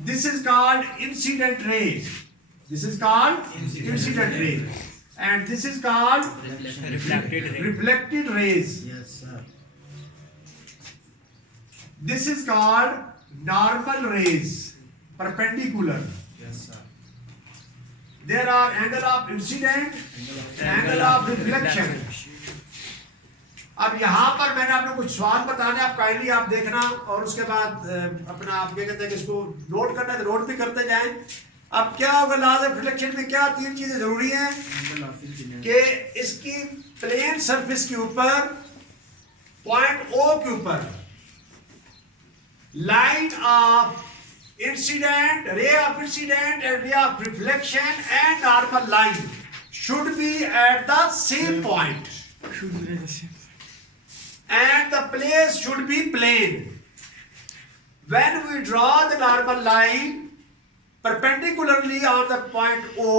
This is called incident ray. This is called incident ray. And this is called reflected rays. Yes, sir. This is called normal rays, perpendicular. Yes, sir. There are angle of incident, angle of reflection. अब यहाँ पर मैंने आपको कुछ सवाल बताने, आप kindly आप देखना और उसके बाद अपना आप क्या कहते हैं कि इसको नोट करना है तो नोट भी करते जाएं। अब क्या होगा लॉज ऑफ रिफ्लेक्शन में, क्या तीन चीजें जरूरी हैं कि इसकी प्लेन सरफेस के ऊपर पॉइंट O के ऊपर line of incident, ray of incident and ray of reflection and normal line should be at the same point and the place should be plane. When we draw the normal line perpendicularly on the point O,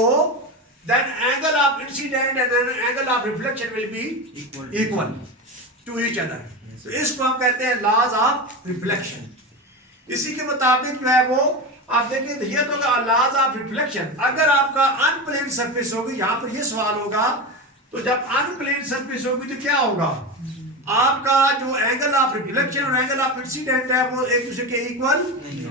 then angle of incident and then angle of reflection will be equal to each other. तो इसको हम कहते हैं laws of reflection. इसी के मुताबिक जो है वो आप देखिए, ये तो laws of reflection. अगर आपका अनप्लेन सरफेस होगी, यहाँ पर ये सवाल होगा, तो जब अनप्लेन सरफेस होगी तो क्या होगा, आपका जो एंगल ऑफ रिफ्लेक्शन और एंगल ऑफ इंसिडेंट है वो एक दूसरे के इक्वल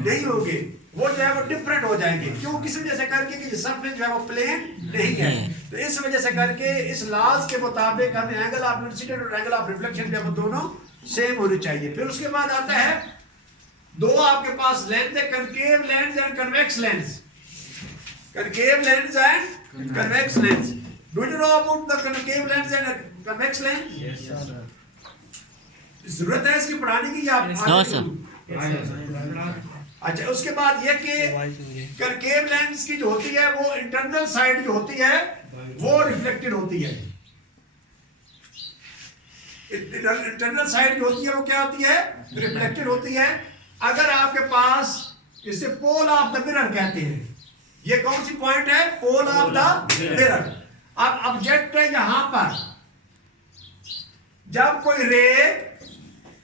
नहीं होंगे, वो जो है वो डिफरेंट हो जाएंगे। क्यों? किस वजह से करके कि सरफेस जो है वो प्लेन नहीं है। तो इस वजह से करके इस लॉज के मुताबिक हमें एंगल ऑफ इंसिडेंट और एंगल ऑफ रिफ्लेक्शन जो है वो दोनों सेम होने चाहिए। फिर उसके बाद आता है दो आपके पास लेंस है, concave lens and convex lens. Concave lens and convex lens. Do you know about the concave lens and convex lens? Yes, sir. जरूरत है इसकी पढ़ाने की या नो सर। अच्छा, उसके बाद ये कि कनकेव लेंस की जो होती है वो इंटरनल साइड जो होती है वो रिफ्लेक्टेड होती है। इंटरनल साइड जो होती है वो क्या होती है, रिफ्लेक्टेड होती है। अगर आपके पास इसे पोल ऑफ द मिरर कहते हैं, ये कौन सी पॉइंट है, पोल ऑफ द मिरर। अब ऑब्जेक्ट है यहाँ पर, जब कोई रे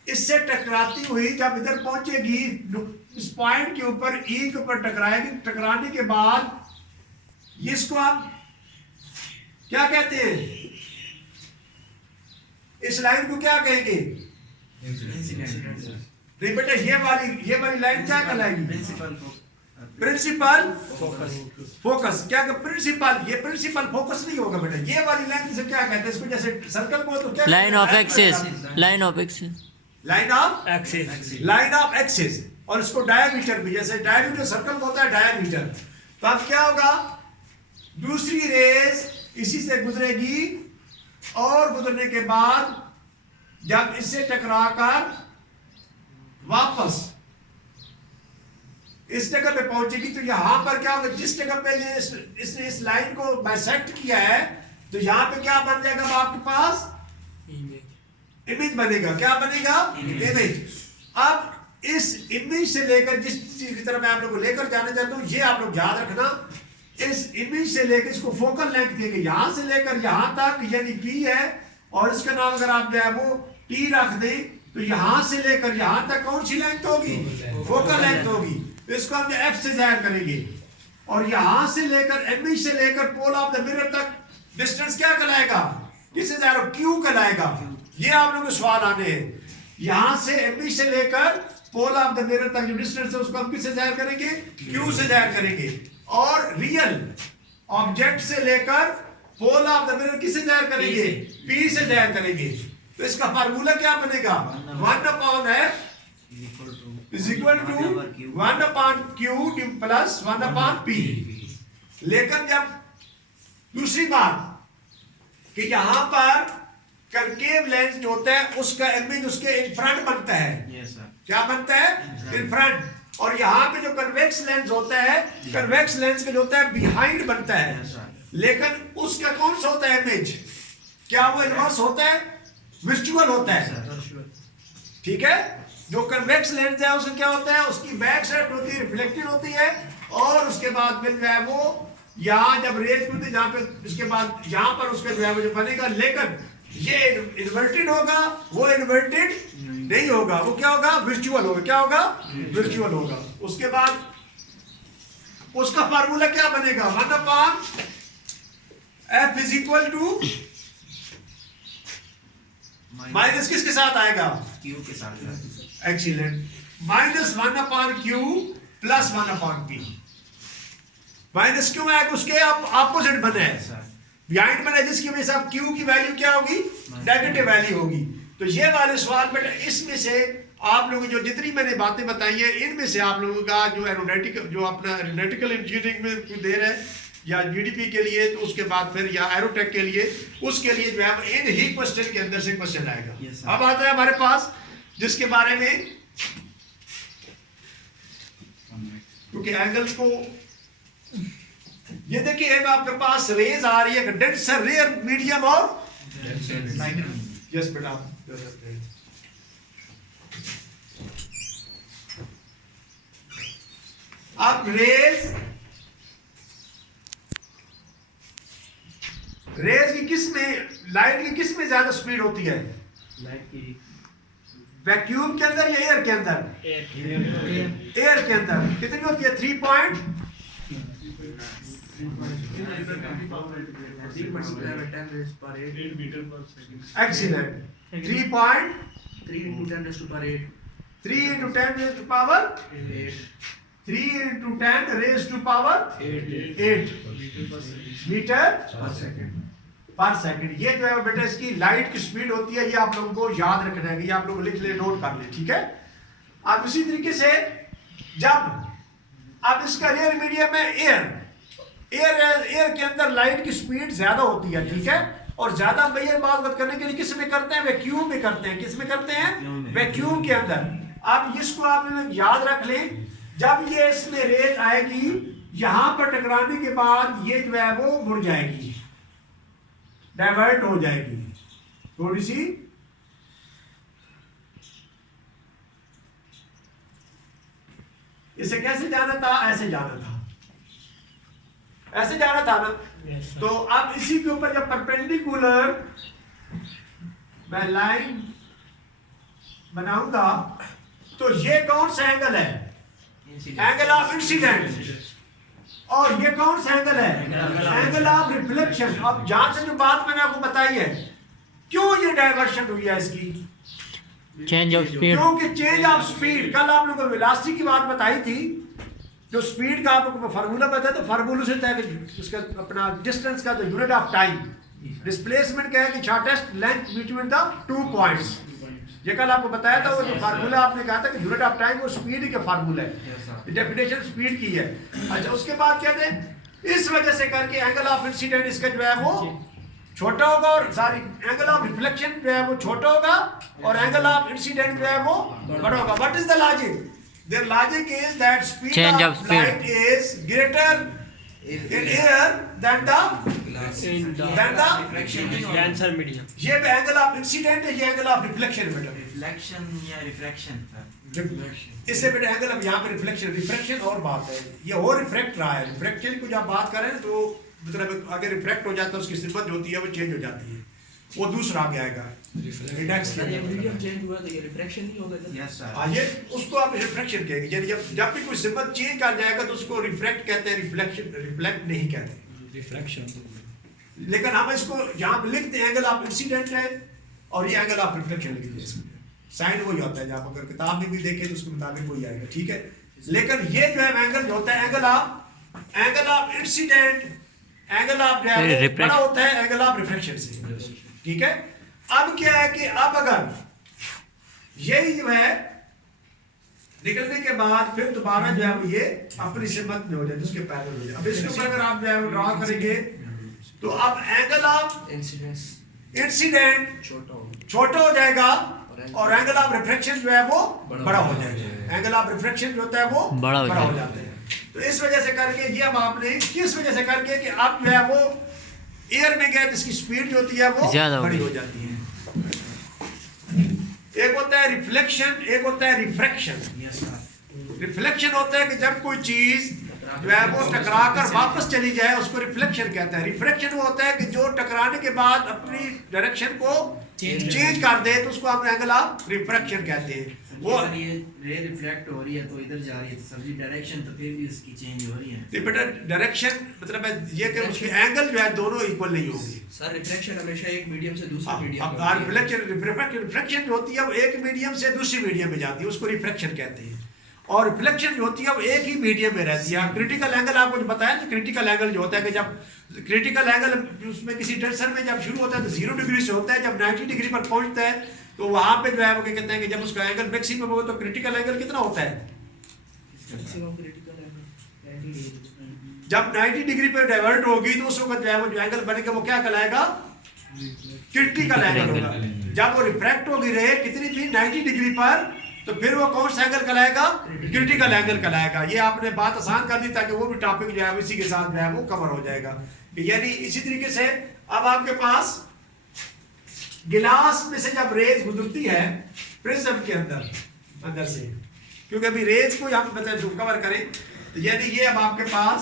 इससे टकराती हुई जब इधर पहुंचेगी इस पॉइंट के ऊपर E के ऊपर टकराएगी, टकराने के बाद इसको आप क्या कहते हैं, इस लाइन को क्या कहेंगे, नहीं बेटा ये वाली लाइन क्या कहलाएगी, प्रिंसिपल फोकस। क्या प्रिंसिपल, ये प्रिंसिपल फोकस नहीं होगा बेटा, ये वाली लाइन से क्या कहते हैं इसको, जैसे सर्कल को तो क्या line of axis, line of axis, line of axis, line of axis. और इसको डायमीटर भी, जैसे डायमीटर सर्कल को होता है डायमीटर। तो अब क्या होगा, दूसरी रेस इसी से गुजरेगी और गुजरने के बाद जब इससे टकराकर वापस इस जगह पे पहुंचेगी तो यहां पर क्या होगा, जिस जगह पे इसने इस लाइन को बाइसेक्ट किया है तो यहां पे क्या बन जाएगा, आपके पास इमेज बनेगा। क्या बनेगा, इमेज। अब इस इमेज से लेकर जिस चीज की तरफ मैं आप लोग को लेकर जाना चाहता हूं, ये आप लोग याद रखना, इस इमेज से लेकर इसको फोकल लेंथ देंगे, यहां से लेकर यहां तक यानी P है, और इसका नाम अगर आप जो है वो T रख दें तो यहां से लेकर यहां तक कौन सी लेंथ होगी, फोकल लेंथ होगी। तो इसको हम F से जाहिर करेंगे, और यहां से लेकर इमेज से लेकर पोल ऑफ द मिरर तक डिस्टेंस क्या कहलाएगा, किससे जाहिर, Q कहलाएगा। ये आप लोगों को सवाल आने हैं, यहां से इमेज से लेकर पोल ऑफ द मिरर तक जो डिस्टेंस है उसको हम किससे जाहिर करेंगे, Q से जाहिर करेंगे। और रियल ऑब्जेक्ट से लेकर पोल ऑफ द मिरर किससे जाहिर करेंगे, P से जाहिर करेंगे। तो इसका फार्मूला क्या बनेगा, 1/f is equal to 1/q plus 1/p। लेकिन जब दूसरी बात कि यहां पर कनकेव लेंस जो होता है उसका इमेज उसके इन फ्रंट बनता है। क्या बनता है, इन फ्रंट। और यहाँ पे जो कन्वेक्स लेंस होता है, कन्वेक्स लेंस का जो होता है बिहाइंड बनता है। लेकिन उसका कौन सा होता है इमेज, क्या वो इनवर्स होता है, विजुअल होता है। ठीक है, जो कन्वेक्स लेंस है उसका क्या होता है, उसकी बैक साइड होती है रिफ्लेक्टेड होती है, और उसके बाद फिर जो है वो यहाँ जब रेज मिलती है जहाँ पे, उसके बाद यहाँ पर उसका जो है वो जो बनेगा। लेकिन ये इन्वर्टेड होगा, वो इन्वर्टेड नहीं होगा, वो क्या होगा, विजुअल होगा। क्या होगा, विजुअल होगा। उसके बाद उसका फार्मूला क्या बनेगा? 1/f is equal to minus किसके साथ आएगा? क्यू के साथ। Excellent. -1/q plus 1/p। Minus क्यों आएगा? उसके ऑपोजिट बने हैं, बिहाइंड बने, जिसकी वजह से अब q की वैल्यू क्या होगी? नेगेटिव वैल्यू होगी। तो ये वाले सवाल बेटा, इसमें से आप लोगों जो जितनी मैंने बातें बताई है, इनमें से आप लोगों का जो एरोनॉटिकल, जो अपना एरोनॉटिकल इंजीनियरिंग में दे रहे हैं या जीडीपी के लिए, तो उसके बाद फिर या एरोटेक के लिए, उसके लिए जो है इन ही क्वेश्चन के अंदर से क्वेश्चन आएगा। अब आता है हमारे पास जिसके बारे में, क्योंकि एंगल को ये देखिए आपके पास रेज आ रही है, डेंसर, रेयर, मीडियम और यस बेटा। अब रेज की किस में, लाइट की किस में ज्यादा स्पीड होती है? लाइट की वैक्यूम के अंदर या एयर के अंदर? एयर के अंदर। कितनी होती है? 3 point excellent. 3 into 10 raised to power 8 3 into 10 raised to power 8 metre पर सेकंड। ये जो है बेटा इसकी लाइट की स्पीड होती है, ये आप लोगों को याद रखना है, ये आप लोग लिख ले, नोट कर ले, ठीक है। अब इसी तरीके से जब अब इसका एयर मीडियम है, एयर के अंदर लाइट की स्पीड ज्यादा होती है, ठीक है। और ज्यादा ये बात करने के लिए किस में करते हैं? वैक्यूम में करते हैं। किस में करते हैं? वैक्यूम के अंदर। अब इसको आप याद रख लें, जब ये इसमें रेज आएगी, यहां पर टकराने के बाद ये जो है वो मुड़ जाएगी, डाइवर्ट हो जाएगी थोड़ी सी। इसे कैसे जाना था? ऐसे जाना था, ऐसे जाना था ना। तो अब इसी के ऊपर जब परपेंडिकुलर मैं लाइन बनाऊंगा, तो ये कौन सा एंगल है? Angle of incident. और ये कौन सा एंगल है? Angle of reflection. अब जहां से जो बात मैंने आपको बताई है, क्यों ये डायवर्शन हुई है इसकी? Change of speed. क्योंकि चेंज ऑफ स्पीड। कल आप लोगों को वेलोसिटी की बात बताई थी, जो स्पीड का आपको फार्मूला बताया, तो फार्मूले से तय उसका अपना डिस्टेंस का, जो यूनिट ऑफ टाइम, डिस्प्लेसमेंट क्या है कि shortest length between the 2 points. ये कल आपको बताया था, वो जो फार्मूला आपने कहा था कि यूनिट ऑफ टाइम वो स्पीड का फार्मूला है, डेफिनेशन स्पीड की है। अच्छा, उसके बाद क्या थे? इस वजह से करके एंगल ऑफ इंसिडेंट इसका जो है वो छोटा होगा, और सारी एंगल ऑफ रिफ्लेक्शन जो है वो छोटा होगा, और एंगल ऑफ इंसिडेंट जो है वो बड़ा होगा। What is the logic? Their logic is that speed Change of of speed. light is greater in air than the reflection answer medium. ये एंगल ऑफ इंसिडेंट है, ये एंगल ऑफ रिफ्लेक्शन बेटा। Reflection या रिफ्रैक्शन इससे बेटा angle अब यहाँ पे रिफ्लेक्शन और बात है, ये और रिफ्रैक्ट रहा है। रिफ्रैक्शन को जब बात करें तो मतलब अगर रिफ्रैक्ट हो जाता है, उसकी सिमत जो होती है वो चेंज हो जाती है, वो दूसरा आ जाएगा। मीडियम चेंज हुआ तो ये रिफ्रैक्शन नहीं होगा? Yes sir. हाँ, ये उसको आप रिफ्रैक्शन कहेंगे। यानी जब भी कोई सिमत चेंज कर जाएगा तो उसको रिफ्रैक्ट कहते हैं, रिफ्लेक्ट नहीं कहते, रिफ्रैक्शन। लेकिन हम इसको यहाँ पे लिखते हैं एंगल ऑफ इंसिडेंट है, और ये एंगल ऑफ रिफ्लेक्शन लिख दिया इसमें। साइन वही होता है, आप अगर किताब में भी देखें तो उसके मुताबिक वही आएगा, ठीक है। लेकिन ये जो है एंगल जो होता है, angle of incidence, angle of जो है बड़ा होता है एंगल ऑफ रिफ्लेक्शन से, ठीक है। अब क्या है कि अब अगर यही जो है निकलने के बाद फिर दोबारा जो है वो ये अपनी सिमत में हो जाए, उसके पैरेलल हो जाए। अब इसके ऊपर अगर आप जो है ड्रॉ करेंगे, तो अब एंगल ऑफ इंसिडेंट छोटा हो जाएगा, और एंगल ऑफ रिफ्लेक्शन जो है वो बड़ा हो जाएगा। एंगल ऑफ रिफ्लेक्शन जो होता है वो बड़ा हो जाता है। तो इस वजह से करके ये अब आपने किस वजह से करके कि अब जो है वो एयर में गया तो इसकी स्पीड जो होती है वो बड़ी हो जाती है। एक होता है रिफ्लेक्शन, एक होता है रिफ्रैक्शन। रिफ्लेक्शन होता है कि जब कोई चीज जो है वो टकरा कर वापस चली जाए, उसको रिफ्लेक्शन कहता है। रिफ्रैक्शन वो होता है कि जो टकराने के बाद अपनी डायरेक्शन को चेंज कर दे, तो उसको हम एंगल ऑफ रिफ्रैक्शन कहते हैं। वो ये रे रिफ्लेक्ट हो रही है तो इधर जा रही है तो सब्जी डायरेक्शन तो फिर भी उसकी चेंज हो रही है। तो बेटा डायरेक्शन मतलब है ये कि उसके एंगल जो है दोनों इक्वल नहीं होंगे सर रिफ्लेक्शन हमेशा एक मीडियम से दूसरे मीडियम अब रिफ्लेक्शन जो होती है वो एक मीडियम से दूसरी मीडियम में जाती है, उसको रिफ्लेक्शन कहते हैं। और रिफ्लेक्शन जो होती है वो एक ही मीडियम में रहती है। क्रिटिकल एंगल आपको जो बताया कि क्रिटिकल एंगल जो होता है कि जब क्रिटिकल एंगल उसमें किसी टेंशन में जब शुरू होता है तो 0 डिग्री से होता है, जब 90 डिग्री पर पहुंचता है तो वहां पे जो है वो क्या कहते हैं कि जब उसका एंगल मैक्सिमम हो तो क्रिटिकल एंगल कितना होता है? मैक्सिमम क्रिटिकल एंगल जब 90 डिग्री पर डाइवर्ट होगी तो उस वक्त जो है वो जो एंगल बनेगा वो क्या कहलाएगा? क्रिटिकल एंगल होगा। जब वो रिफ्रैक्ट होगी रहे कितनी भी 90 डिग्री पर तो फिर वो कौन सा एंगल कहलाएगा? क्रिटिकल एंगल कहलाएगा। ये आपने बात आसान कर दी ताकि वो भी टॉपिक जो है इसी के साथ जो है वो कवर हो जाएगा। यानी इसी तरीके से अब आपके पास गिलास में से जब रेज गुजरती है प्रिज्म के अंदर से, क्योंकि अभी रेज को हम मतलब कवर करें तो यानी ये अब आपके पास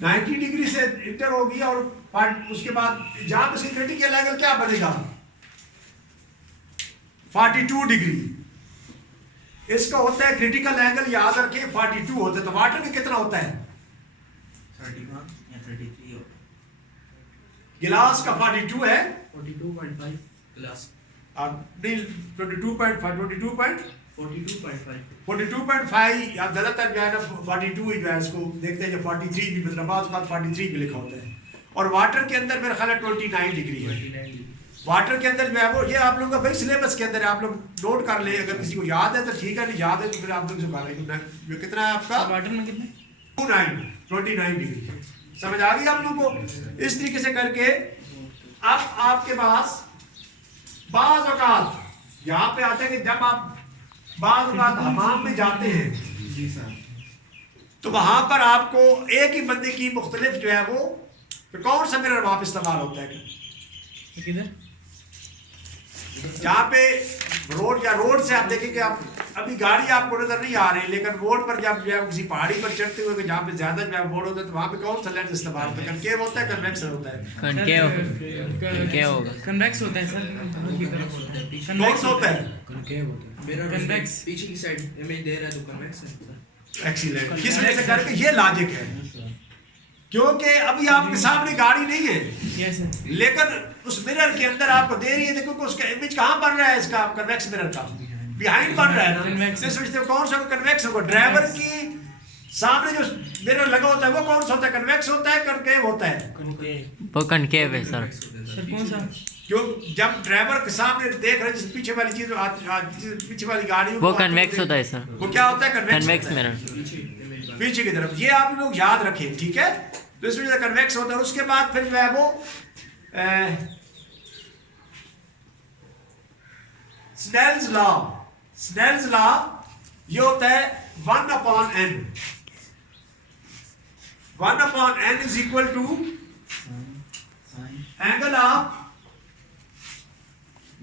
90 डिग्री से इंटर होगी और उसके बाद जहां पे इसकी क्रिटिकल एंगल क्या बनेगा? 42 डिग्री। इसका होता है क्रिटिकल एंगल, याद रखें 42 होता है। तो वाटर में कितना होता है? 31 या 33 होता है। गिलास का 42 है, 42.5 गिलास और 22.5 42.5 या ज्यादातर जो है ना 42 ही जो है इसको देखते हैं, जो 43 भी मतलब बाद 43 भी लिखा होता है। और वाटर के अंदर मेरा ख्याल है 29 डिग्री है। वाटर के अंदर जो है वो ये आप लोगों का भाई सिलेबस के अंदर आप लोग नोट कर ले, अगर किसी को याद है तो ठीक है, नहीं याद है तो फिर आप लोग सुखा लेंगे। कितना है आपका? वाटर में कितने? 29 डिग्री। समझ आ गई आप लोगों को? इस तरीके से करके अब आपके पास बाज़ औक़ात यहाँ पे आते हैं कि जब आप बाज़ औक़ात हमाम में जाते हैं जी सर, तो वहां पर आपको एक ही बंदे की मुख्तलिफ जो है वो तो कौन सा मिरर वहां पर इस्तेमाल होता है? किधर? जहाँ पे रोड से आप देखेंगे, आप अभी गाड़ी आपको नजर नहीं आ रही, लेकिन रोड पर जब जो है किसी पहाड़ी पर चढ़ते हुए जहाँ पे ज्यादा जो है बोर्ड होता है तो वहाँ पे कौन सा लेंस इस्तेमाल होता है? कनकेव होता है, कन्वेक्स होता है? कनकेव होगा। कन्वेक्स होता है सर, की तरफ होता है। कौन सा होता है? कन्वेक्स पीछे की साइड इमेज दे रहा है तो कन्वेक्स है। एक्सीलेंट। किस वजह से करके ये लॉजिक है क्योंकि अभी आपके सामने गाड़ी नहीं है, लेकिन उस मिरर के अंदर आपको दे रही है। देखो कि उसका इमेज कहाँ बन रहा है, इसका कन्वेक्स मिरर का बिहाइंड बन रहा है ना। इस वजह से कौन सा कन्वेक्स होगा? ड्राइवर की सामने जो मिरर लगा होता है वो कौन सा होता है? कन्वेक्स होता है, कनकेव होता है? वो कनकेव है सर। कौन सा? क्यों? जब ड्राइवर के सामने देख रहे हैं पीछे वाली चीज, पीछे वाली गाड़ी, वो कन्वेक्स होता है सर। वो क्या होता है? कन्वेक्स मिरर पीछे की तरफ। ये आप लोग याद रखें, ठीक है? तो इस वजह से कन्वेक्स होता है। उसके बाद फिर जो है वो स्नेल्स लॉ ये होता है 1/n। 1/n is equal to angle of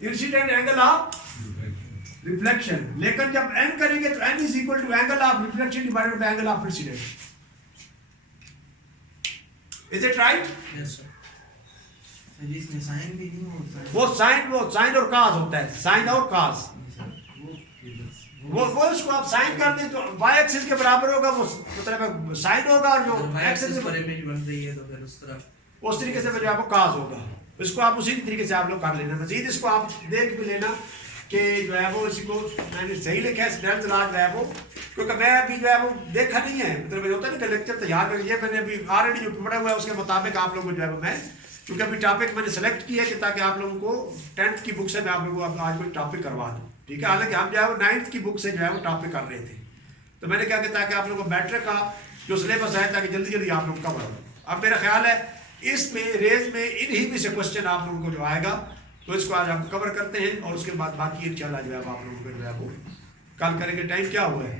incidence, angle of reflection. लेकिन जब n करेंगे तो n is equal to angle of reflection divided by angle of incidence. Is it right? Yes sir. इसमें sine भी नहीं होता है। वो साइन और काज होता है, साइन और काज। वो उसको आप साइन कर दें तो y एक्सिस के बराबर होगा, वो मतलब साइन होगा, और जो एक्सिस पर इमेज बन रही है तो फिर उस तरह उस तरीके से जो आपको काज होगा। इसको आप उसी तरीके से आप लोग कर लेना। मजीद इसको आप देख भी लेना कि जो है वो इसी को मैंने सही लिखा है स्नेल्स लॉ जो है वो, क्योंकि मैं अभी जो है वो देखा नहीं है, मतलब होता नहीं कि लेक्चर तैयार कर लिया मैंने, अभी ऑलरेडी जो पढ़ा हुआ है उसके मुताबिक आप लोगों को जो है वो मैं, क्योंकि अभी टॉपिक मैंने सेलेक्ट किया कि ताकि आप लोगों को 10th की बुक से मैं आप लोगों को आज कोई टॉपिक करवा दूँ, ठीक है? हालांकि हम जो है वो 9th की बुक से जो है वो टॉपिक कर रहे थे, तो मैंने क्या किया ताकि आप लोगों को बैटरी का जो सिलेबस है ताकि जल्दी जल्दी आप लोग कवर हो। अब मेरा ख्याल है इसमें रेस में इन्हीं में से क्वेश्चन आप लोगों को जो आएगा, तो इसको आज हम कवर करते हैं और उसके बाद बाकी इंशाल्लाह जो है आप लोगों को जो है वो कल करेंगे। टाइम क्या हुआ है?